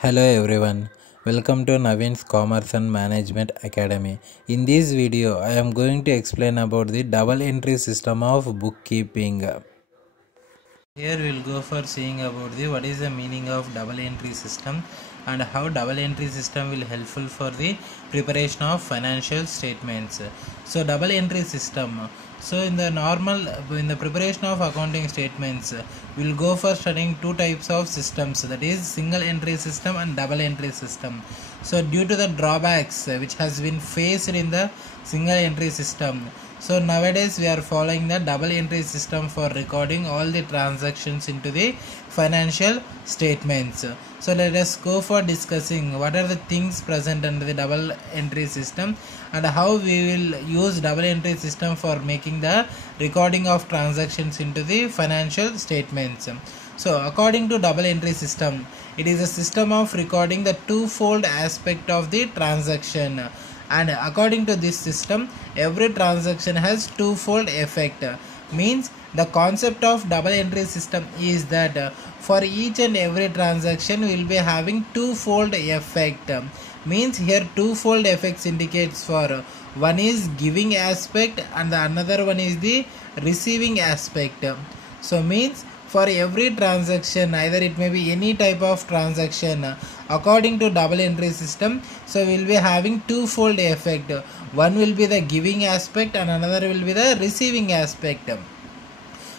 Hello everyone, welcome to Naveen's Commerce and Management Academy. In this video, I am going to explain about the double entry system of bookkeeping. Here we will go for seeing about the what is the meaning of double entry system and how double entry system will helpful for the preparation of financial statements. So double entry system. So in the preparation of accounting statements, we will go for studying two types of systems, that is single entry system and double entry system. So due to the drawbacks which has been faced in the single entry system, so nowadays we are following the double entry system for recording all the transactions into the financial statements. So let us go for discussing what are the things present under the double entry system and how we will use double entry system for making the recording of transactions into the financial statements. So according to double entry system, it is a system of recording the twofold aspect of the transaction, and according to this system every transaction has twofold effect. Means the concept of double entry system is that for each and every transaction we will be having twofold effect. Means here twofold effects indicates for one is giving aspect and the another one is the receiving aspect. So means for every transaction, either it may be any type of transaction, according to double entry system, so we will be having twofold effect. One will be the giving aspect and another will be the receiving aspect.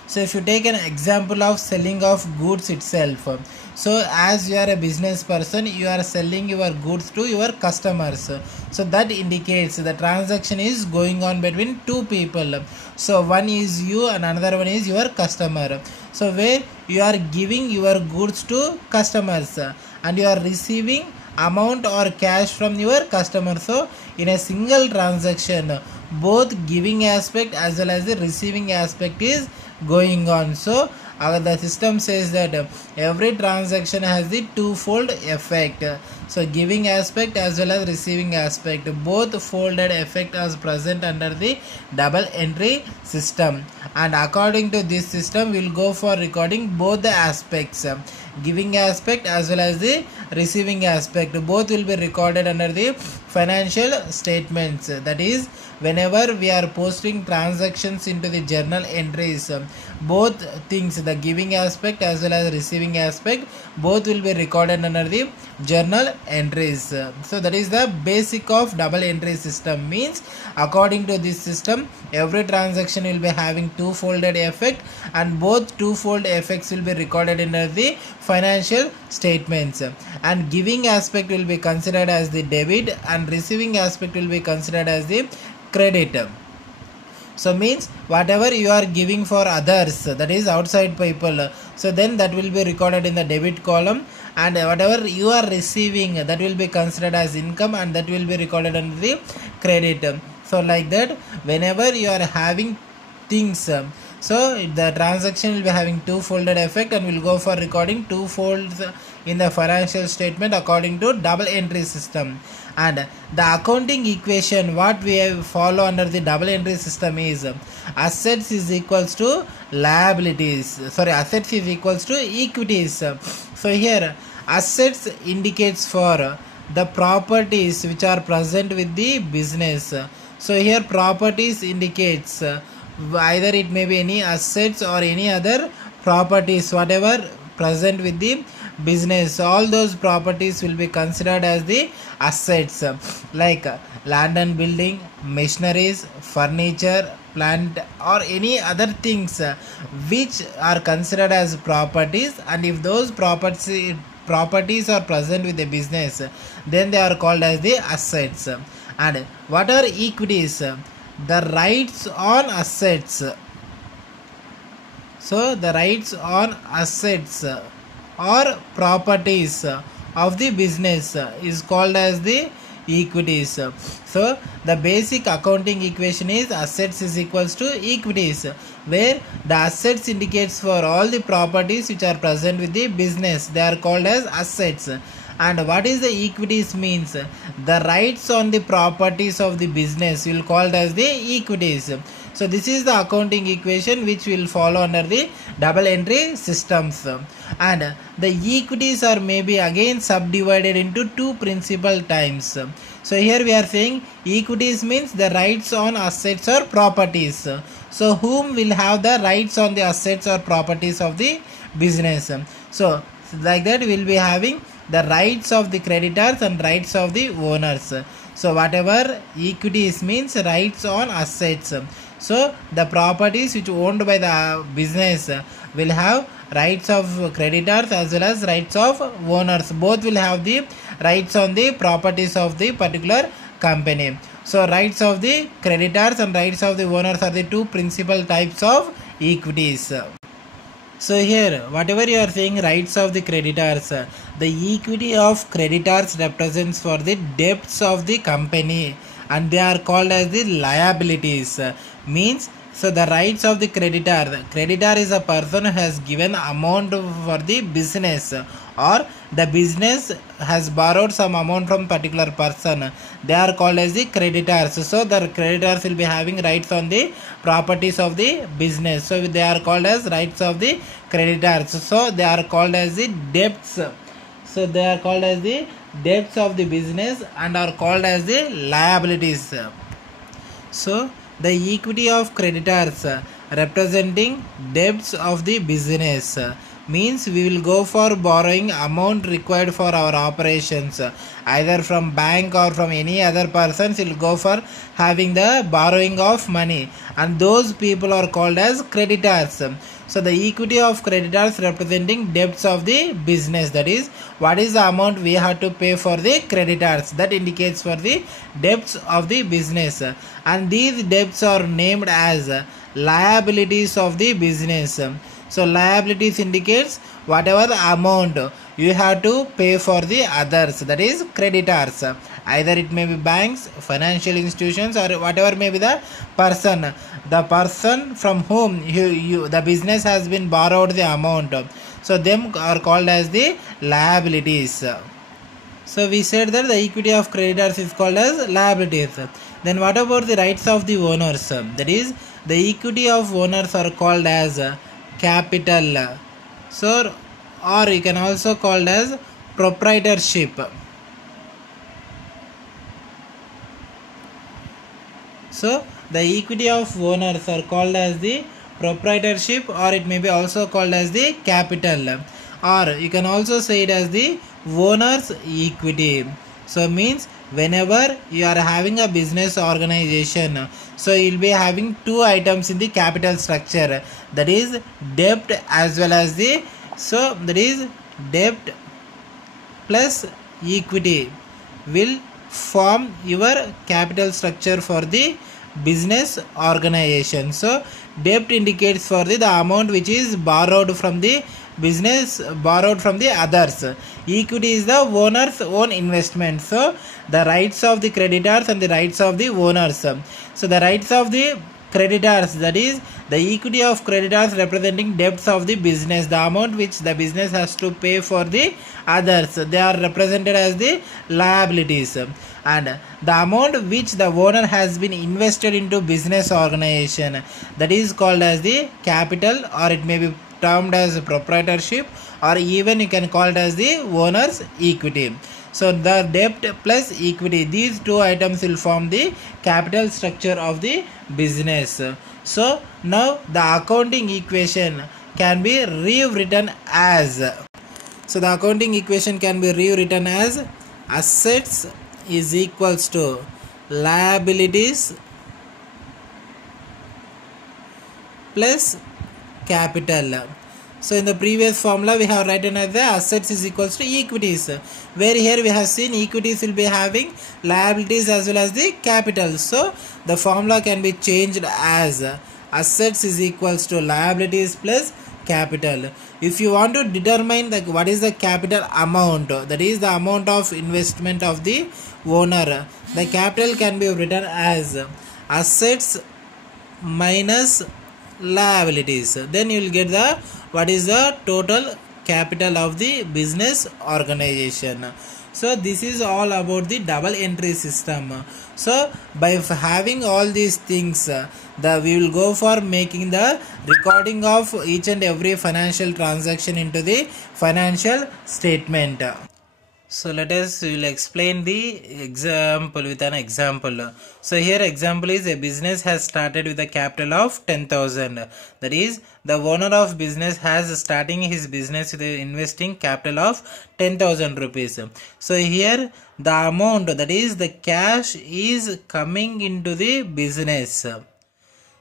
So if you take an example of selling of goods itself, so as you are a business person, you are selling your goods to your customers, so that indicates the transaction is going on between two people. So one is you and another one is your customer. So where you are giving your goods to customers and you are receiving amount or cash from your customer. So in a single transaction, both giving aspect as well as the receiving aspect is going on. So the system says that every transaction has the twofold effect. So giving aspect as well as receiving aspect, both folded effect is present under the double entry system, and according to this system we will go for recording both the aspects, giving aspect as well as the receiving aspect. Both will be recorded under the financial statements. That is, whenever we are posting transactions into the journal entries, both things, the giving aspect as well as receiving aspect, both will be recorded under the journal entries. So that is the basic of double entry system. Means according to this system every transaction will be having two-folded effect and both two-fold effects will be recorded under the financial statements, and giving aspect will be considered as the debit and receiving aspect will be considered as the credit. So means whatever you are giving for others, that is outside people, so then that will be recorded in the debit column, and whatever you are receiving, that will be considered as income and that will be recorded under the credit. So like that, whenever you are having things, so the transaction will be having two-folded effect and will go for recording two folds in the financial statement according to double entry system. And the accounting equation what we follow under the double entry system is assets is equals to liabilities, assets is equals to equities. So here assets indicates for the properties which are present with the business. So here properties indicates either it may be any assets or any other properties whatever present with the business. All those properties will be considered as the assets, like land and building, machineries, furniture, plant or any other things which are considered as properties, and if those properties are present with the business, then they are called as the assets. And what are equities? The rights on assets. So the rights on assets or properties of the business is called as the equities. So the basic accounting equation is assets is equals to equities, where the assets indicates for all the properties which are present with the business, they are called as assets. And what is the equities means? The rights on the properties of the business will called as the equities. So this is the accounting equation which will follow under the double entry systems. and the equities are maybe again subdivided into two principal types. So here we are saying equities means the rights on assets or properties. So whom will have the rights on the assets or properties of the business? So like that we will be having the rights of the creditors and rights of the owners. So whatever equities means rights on assets. So the properties which owned by the business will have rights of creditors as well as rights of owners. Both will have the rights on the properties of the particular company. So rights of the creditors and rights of the owners are the two principal types of equities. So here whatever you are saying rights of the creditors, the equity of creditors represents for the debts of the company and they are called as the liabilities. Means so the rights of the creditor is a person who has given amount for the business or the business has borrowed some amount from particular person. They are called as the creditors. So the creditors will be having rights on the properties of the business. So they are called as rights of the creditors. So they are called as the debts. So they are called as the debts of the business and are called as the liabilities. So the equity of creditors representing debts of the business means we will go for borrowing amount required for our operations either from bank or from any other persons. Will go for having the borrowing of money and those people are called as creditors. So the equity of creditors representing debts of the business, that is what is the amount we have to pay for the creditors, that indicates for the debts of the business, and these debts are named as liabilities of the business. So liabilities indicates whatever the amount you have to pay for the others, that is creditors, either it may be banks, financial institutions, or whatever may be the person from whom the business has been borrowed the amount. So them are called as the liabilities. So we said that the equity of creditors is called as liabilities. Then what about the rights of the owners? That is the equity of owners are called as capital. So or you can also called as proprietorship. So the equity of owners are called as the proprietorship, or it may be also called as the capital, or you can also say it as the owner's equity. So means whenever you are having a business organization, so you will be having two items in the capital structure, that is debt as well as the, so that is debt plus equity will form your capital structure for the business organization. So debt indicates for the amount which is borrowed from the business, borrowed from the others. Equity is the owner's own investment. So the rights of the creditors and the rights of the owners. So the rights of the creditors, that is the equity of creditors representing debts of the business, the amount which the business has to pay for the others, they are represented as the liabilities, and the amount which the owner has been invested into business organization, that is called as the capital, or it may be termed as proprietorship, or even you can call it as the owner's equity. So the debt plus equity, these two items will form the capital structure of the business. So now the accounting equation can be rewritten as, so the accounting equation can be rewritten as assets is equals to liabilities plus capital. So in the previous formula we have written as the assets is equals to equities, where here we have seen equities will be having liabilities as well as the capital. So the formula can be changed as assets is equals to liabilities plus capital. If you want to determine what is the capital amount, that is the amount of investment of the owner, the capital can be written as assets minus liabilities. Then you will get the what is the total capital of the business organization. So this is all about the double entry system. So by having all these things, we will go for making the recording of each and every financial transaction into the financial statement. So let us will explain the example with an example. So here example is a business has started with a capital of 10,000. That is, the owner of business has starting his business with investing capital of 10,000 rupees. So here the amount, that is the cash, is coming into the business.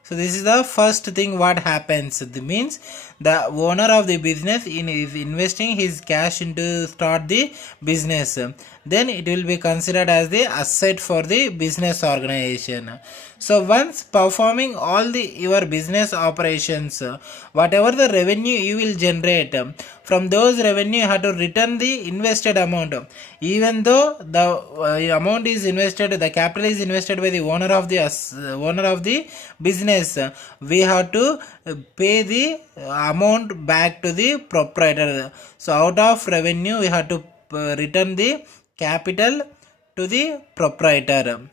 So this is the first thing what happens. It means the owner of the business is investing his cash into start the business. Then it will be considered as the asset for the business organization. So once performing all your business operations, whatever the revenue you will generate, from those revenue you have to return the invested amount. Even though the amount is invested, the capital is invested by the owner of the business, we have to pay the amount back to the proprietor. So out of revenue we have to return the capital to the proprietor.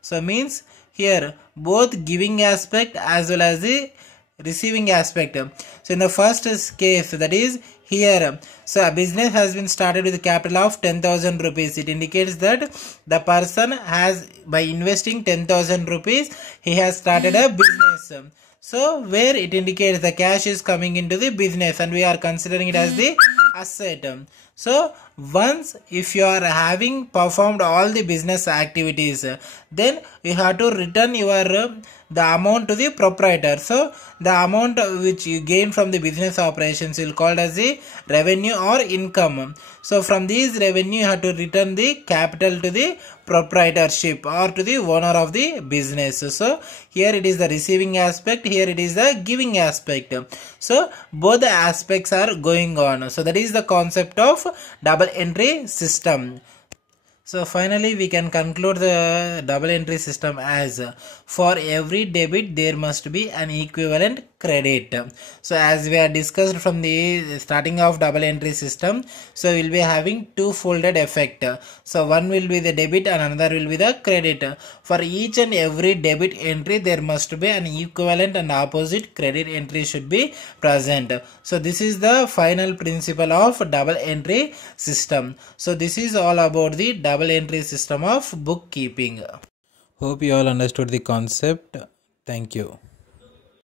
So means here both giving aspect as well as the receiving aspect. So in the first case, that is here, so a business has been started with a capital of 10,000 rupees. It indicates that the person has, by investing 10,000 rupees, he has started a business. So where it indicates the cash is coming into the business and we are considering it as the asset. So once if you are having performed all the business activities, then you have to return your the amount to the proprietor. So the amount which you gain from the business operations will called as the revenue or income. So from these revenue you have to return the capital to the proprietorship or to the owner of the business. So here it is the receiving aspect, here it is the giving aspect. So both the aspects are going on. So that is the concept of double entry system. So finally we can conclude the double entry system as for every debit there must be an equivalent credit. So as we are discussed from the starting of double entry system, so we will be having two folded effect. So one will be the debit and another will be the credit. For each and every debit entry there must be an equivalent and opposite credit entry should be present. So this is the final principle of double entry system. So this is all about the double entry system of bookkeeping. Hope you all understood the concept. Thank you.